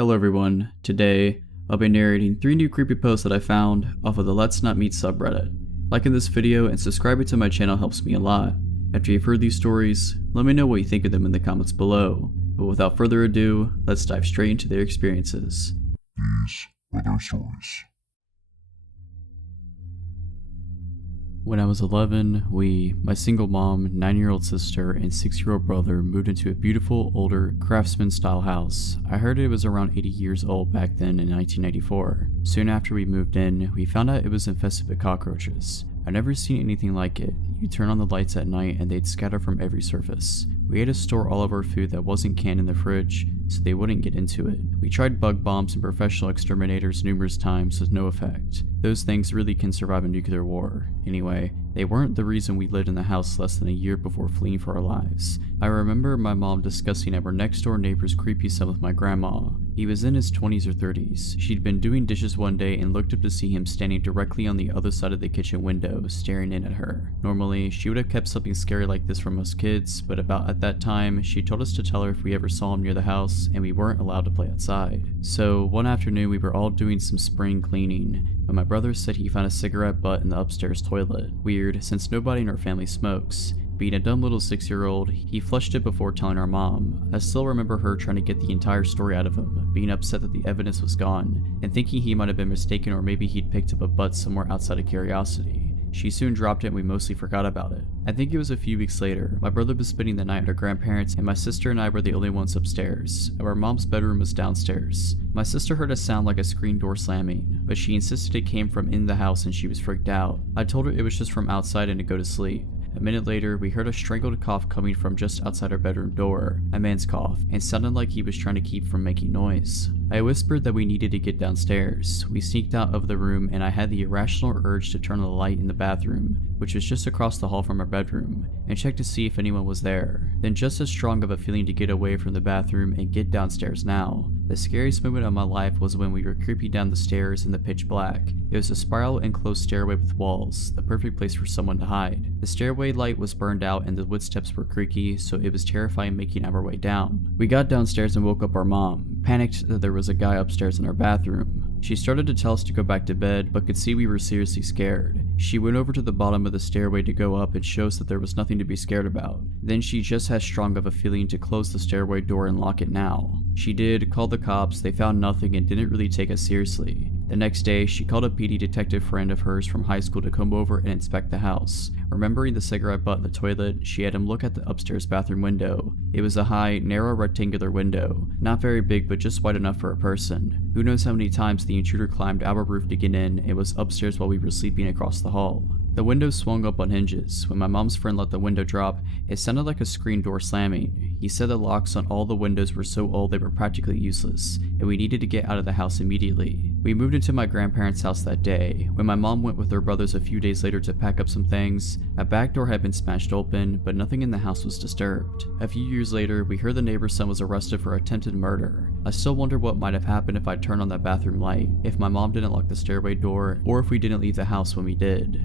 Hello everyone, today I'll be narrating 3 new creepyposts that I found off of the Let's Not Meet subreddit. Liking this video and subscribing to my channel helps me a lot. After you've heard these stories, let me know what you think of them in the comments below. But without further ado, let's dive straight into their experiences. These are their stories. When I was 11, my single mom, 9-year-old sister, and 6-year-old brother moved into a beautiful, older, craftsman-style house. I heard it was around 80 years old back then in 1994. Soon after we moved in, we found out it was infested with cockroaches. I'd never seen anything like it. You'd turn on the lights at night and they'd scatter from every surface. We had to store all of our food that wasn't canned in the fridge, so they wouldn't get into it. We tried bug bombs and professional exterminators numerous times with no effect. Those things really can survive a nuclear war. Anyway, they weren't the reason we lived in the house less than a year before fleeing for our lives. I remember my mom discussing our next door neighbor's creepy son with my grandma. He was in his 20s or 30s. She'd been doing dishes one day and looked up to see him standing directly on the other side of the kitchen window, staring in at her. Normally, she would have kept something scary like this from us kids, but about at that time, she told us to tell her if we ever saw him near the house, and we weren't allowed to play outside. So, one afternoon we were all doing some spring cleaning, when my brother said he found a cigarette butt in the upstairs toilet. Weird, since nobody in our family smokes. Being a dumb little 6-year-old, he flushed it before telling our mom. I still remember her trying to get the entire story out of him, being upset that the evidence was gone, and thinking he might have been mistaken or maybe he'd picked up a butt somewhere outside of curiosity. She soon dropped it and we mostly forgot about it. I think it was a few weeks later. My brother was spending the night at our grandparents and my sister and I were the only ones upstairs. Our mom's bedroom was downstairs. My sister heard a sound like a screen door slamming, but she insisted it came from in the house and she was freaked out. I told her it was just from outside and to go to sleep. A minute later, we heard a strangled cough coming from just outside our bedroom door, a man's cough, and sounded like he was trying to keep from making noise. I whispered that we needed to get downstairs. We sneaked out of the room and I had the irrational urge to turn on the light in the bathroom, which was just across the hall from our bedroom, and check to see if anyone was there. Then just as strong of a feeling to get away from the bathroom and get downstairs now. The scariest moment of my life was when we were creeping down the stairs in the pitch black. It was a spiral enclosed stairway with walls, the perfect place for someone to hide. The stairway light was burned out and the wood steps were creaky, so it was terrifying making our way down. We got downstairs and woke up our mom, panicked that there was a guy upstairs in our bathroom. She started to tell us to go back to bed, but could see we were seriously scared. She went over to the bottom of the stairway to go up and show us that there was nothing to be scared about. Then she just had strong of a feeling to close the stairway door and lock it now. She did, called the cops, they found nothing and didn't really take us seriously. The next day, she called a PD detective friend of hers from high school to come over and inspect the house. Remembering the cigarette butt in the toilet, she had him look at the upstairs bathroom window. It was a high, narrow rectangular window, not very big but just wide enough for a person. Who knows how many times the intruder climbed our roof to get in and was upstairs while we were sleeping across the hall. The window swung up on hinges. When my mom's friend let the window drop, it sounded like a screen door slamming. He said the locks on all the windows were so old they were practically useless, and we needed to get out of the house immediately. We moved into my grandparents' house that day. When my mom went with her brothers a few days later to pack up some things, a back door had been smashed open, but nothing in the house was disturbed. A few years later, we heard the neighbor's son was arrested for attempted murder. I still wonder what might have happened if I turned on that bathroom light, if my mom didn't lock the stairway door, or if we didn't leave the house when we did.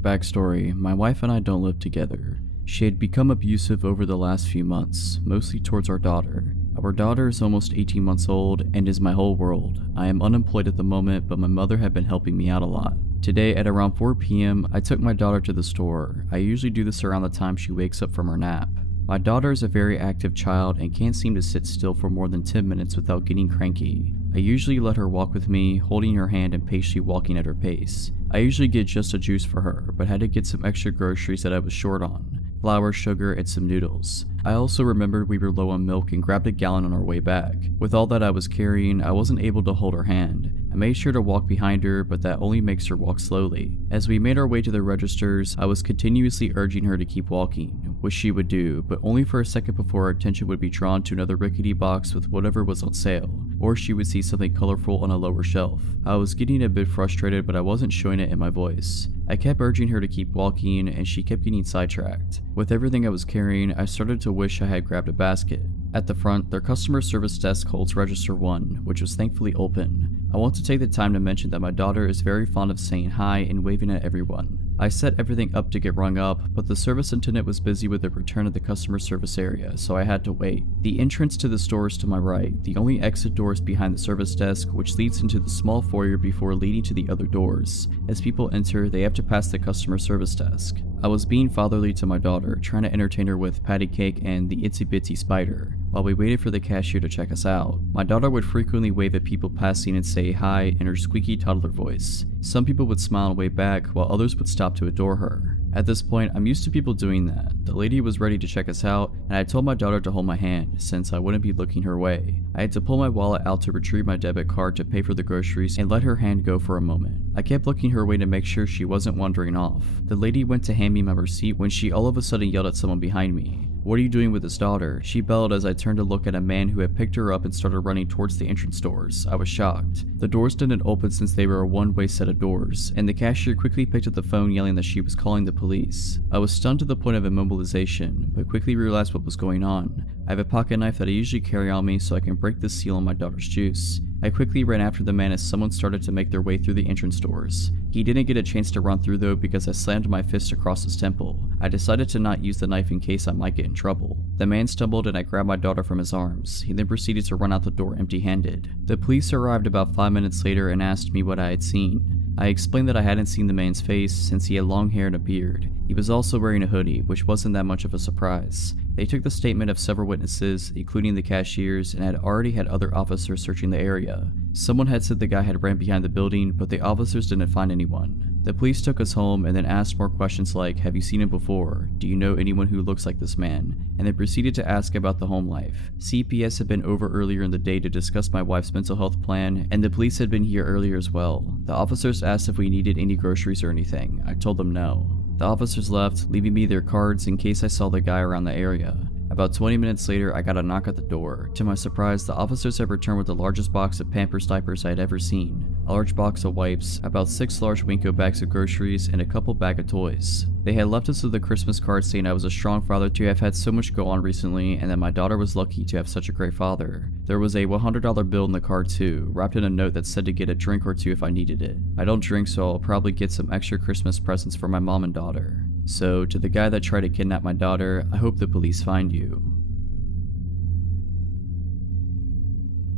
Backstory: my wife and I don't live together. She had become abusive over the last few months, mostly towards our daughter. Our daughter is almost 18 months old and is my whole world. I am unemployed at the moment, but my mother had been helping me out a lot. Today at around 4 p.m, I took my daughter to the store. I usually do this around the time she wakes up from her nap. My daughter is a very active child and can't seem to sit still for more than 10 minutes without getting cranky. I usually let her walk with me, holding her hand and patiently walking at her pace. I usually get just a juice for her, but had to get some extra groceries that I was short on. Flour, sugar, and some noodles. I also remembered we were low on milk and grabbed a gallon on our way back. With all that I was carrying, I wasn't able to hold her hand. I made sure to walk behind her, but that only makes her walk slowly. As we made our way to the registers, I was continuously urging her to keep walking, which she would do, but only for a second before her attention would be drawn to another rickety box with whatever was on sale, or she would see something colorful on a lower shelf. I was getting a bit frustrated, but I wasn't showing it in my voice. I kept urging her to keep walking, and she kept getting sidetracked. With everything I was carrying, I started to wish I had grabbed a basket. At the front, their customer service desk holds register 1, which was thankfully open. I want to take the time to mention that my daughter is very fond of saying hi and waving at everyone. I set everything up to get rung up, but the service attendant was busy with the return of the customer service area, so I had to wait. The entrance to the store is to my right. The only exit door is behind the service desk, which leads into the small foyer before leading to the other doors. As people enter, they have to pass the customer service desk. I was being fatherly to my daughter, trying to entertain her with patty cake and the itsy bitsy spider. While we waited for the cashier to check us out, my daughter would frequently wave at people passing and say hi in her squeaky toddler voice. Some people would smile and wave back, while others would stop to adore her. At this point, I'm used to people doing that. The lady was ready to check us out, and I told my daughter to hold my hand, since I wouldn't be looking her way. I had to pull my wallet out to retrieve my debit card to pay for the groceries and let her hand go for a moment. I kept looking her way to make sure she wasn't wandering off. The lady went to hand me my receipt when she all of a sudden yelled at someone behind me. "What are you doing with his daughter?" She bellowed as I turned to look at a man who had picked her up and started running towards the entrance doors. I was shocked. The doors didn't open since they were a one-way set of doors, and the cashier quickly picked up the phone yelling that she was calling the police. I was stunned to the point of immobilization, but quickly realized what was going on. I have a pocket knife that I usually carry on me so I can break the seal on my daughter's juice. I quickly ran after the man as someone started to make their way through the entrance doors. He didn't get a chance to run through though because I slammed my fist across his temple. I decided to not use the knife in case I might get in trouble. The man stumbled and I grabbed my daughter from his arms. He then proceeded to run out the door empty-handed. The police arrived about 5 minutes later and asked me what I had seen. I explained that I hadn't seen the man's face since he had long hair and a beard. He was also wearing a hoodie, which wasn't that much of a surprise. They took the statement of several witnesses, including the cashiers, and had already had other officers searching the area. Someone had said the guy had ran behind the building, but the officers didn't find anyone. The police took us home and then asked more questions like, "Have you seen him before? Do you know anyone who looks like this man?" And they proceeded to ask about the home life. CPS had been over earlier in the day to discuss my wife's mental health plan, and the police had been here earlier as well. The officers asked if we needed any groceries or anything. I told them no. The officers left, leaving me their cards in case I saw the guy around the area. About 20 minutes later, I got a knock at the door. To my surprise, the officers had returned with the largest box of Pampers diapers I had ever seen, a large box of wipes, about 6 large Winco bags of groceries, and a couple bag of toys. They had left us with a Christmas card saying I was a strong father to have had so much go on recently, and that my daughter was lucky to have such a great father. There was a $100 bill in the card too, wrapped in a note that said to get a drink or two if I needed it. I don't drink, so I'll probably get some extra Christmas presents for my mom and daughter. So, to the guy that tried to kidnap my daughter, I hope the police find you.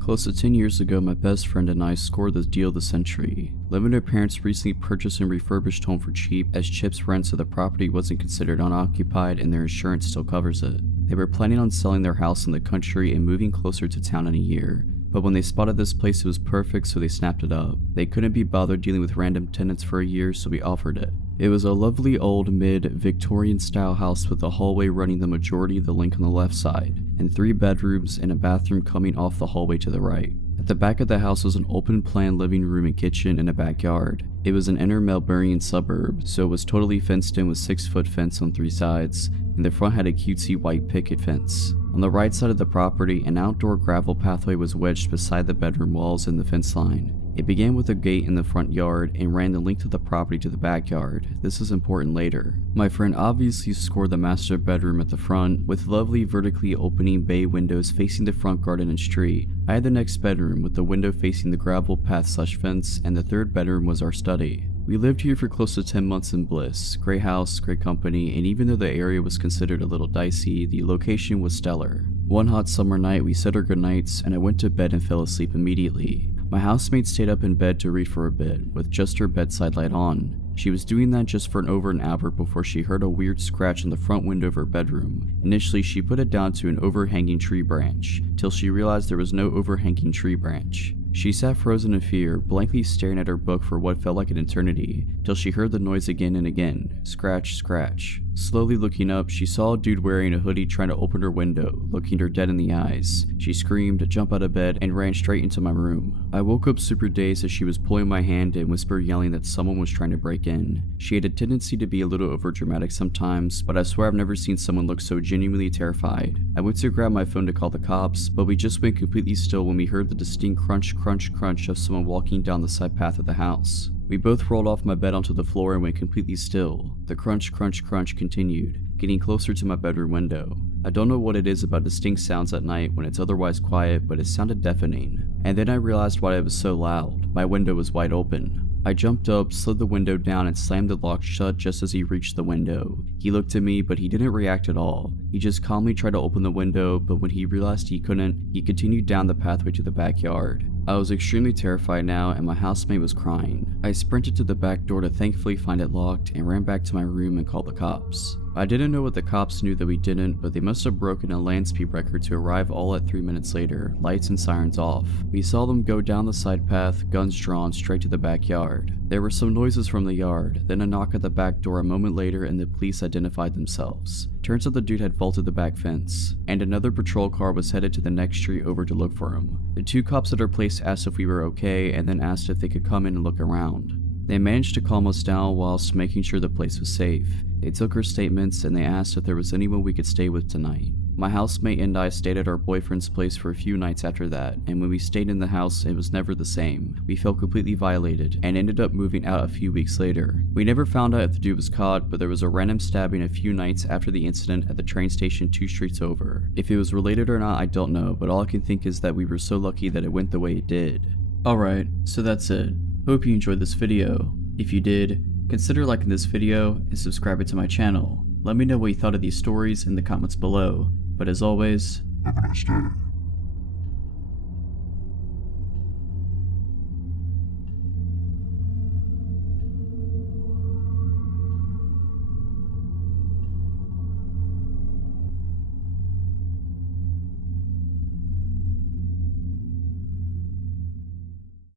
Close to 10 years ago, my best friend and I scored the deal of the century. Living with her parents recently purchased and refurbished home for cheap as chips rent, so the property wasn't considered unoccupied and their insurance still covers it. They were planning on selling their house in the country and moving closer to town in a year. But when they spotted this place, it was perfect, so they snapped it up. They couldn't be bothered dealing with random tenants for a year, so we offered it. It was a lovely old mid-Victorian style house with a hallway running the majority of the length on the left side, and 3 bedrooms and a bathroom coming off the hallway to the right. At the back of the house was an open-plan living room and kitchen and a backyard. It was an inner Melbourne suburb, so it was totally fenced in with 6-foot fence on 3 sides, and the front had a cutesy white picket fence. On the right side of the property, an outdoor gravel pathway was wedged beside the bedroom walls and the fence line. It began with a gate in the front yard and ran the length of the property to the backyard. This is important later. My friend obviously scored the master bedroom at the front, with lovely vertically opening bay windows facing the front garden and street. I had the next bedroom with the window facing the gravel path/fence, and the third bedroom was our study. We lived here for close to 10 months in bliss. Great house, great company, and even though the area was considered a little dicey, the location was stellar. One hot summer night, we said our goodnights, and I went to bed and fell asleep immediately. My housemate stayed up in bed to read for a bit, with just her bedside light on. She was doing that just for over an hour before she heard a weird scratch in the front window of her bedroom. Initially, she put it down to an overhanging tree branch, till she realized there was no overhanging tree branch. She sat frozen in fear, blankly staring at her book for what felt like an eternity, till she heard the noise again and again. Scratch, scratch. Slowly looking up, she saw a dude wearing a hoodie trying to open her window, looking her dead in the eyes. She screamed, jumped out of bed, and ran straight into my room. I woke up super dazed as she was pulling my hand and whispered yelling that someone was trying to break in. She had a tendency to be a little overdramatic sometimes, but I swear I've never seen someone look so genuinely terrified. I went to grab my phone to call the cops, but we just went completely still when we heard the distinct crunch, crunch, crunch of someone walking down the side path of the house. We both rolled off my bed onto the floor and went completely still. The crunch, crunch, crunch continued, getting closer to my bedroom window. I don't know what it is about distinct sounds at night when it's otherwise quiet, but it sounded deafening. And then I realized why it was so loud. My window was wide open. I jumped up, slid the window down, and slammed the lock shut just as he reached the window. He looked at me, but he didn't react at all. He just calmly tried to open the window, but when he realized he couldn't, he continued down the pathway to the backyard. I was extremely terrified now, and my housemate was crying. I sprinted to the back door to thankfully find it locked and ran back to my room and called the cops. I didn't know what the cops knew that we didn't, but they must have broken a land speed record to arrive all at 3 minutes later, lights and sirens off. We saw them go down the side path, guns drawn, straight to the backyard. There were some noises from the yard, then a knock at the back door a moment later, and the police identified themselves. Turns out the dude had vaulted the back fence, and another patrol car was headed to the next street over to look for him. The two cops at our place asked if we were okay, and then asked if they could come in and look around. They managed to calm us down whilst making sure the place was safe. They took our statements and they asked if there was anyone we could stay with tonight. My housemate and I stayed at our boyfriend's place for a few nights after that, and when we stayed in the house, it was never the same. We felt completely violated and ended up moving out a few weeks later. We never found out if the dude was caught, but there was a random stabbing a few nights after the incident at the train station 2 streets over. If it was related or not, I don't know, but all I can think is that we were so lucky that it went the way it did. Alright, so that's it. Hope you enjoyed this video. If you did, consider liking this video and subscribing to my channel. Let me know what you thought of these stories in the comments below. But as always, Have a nice day.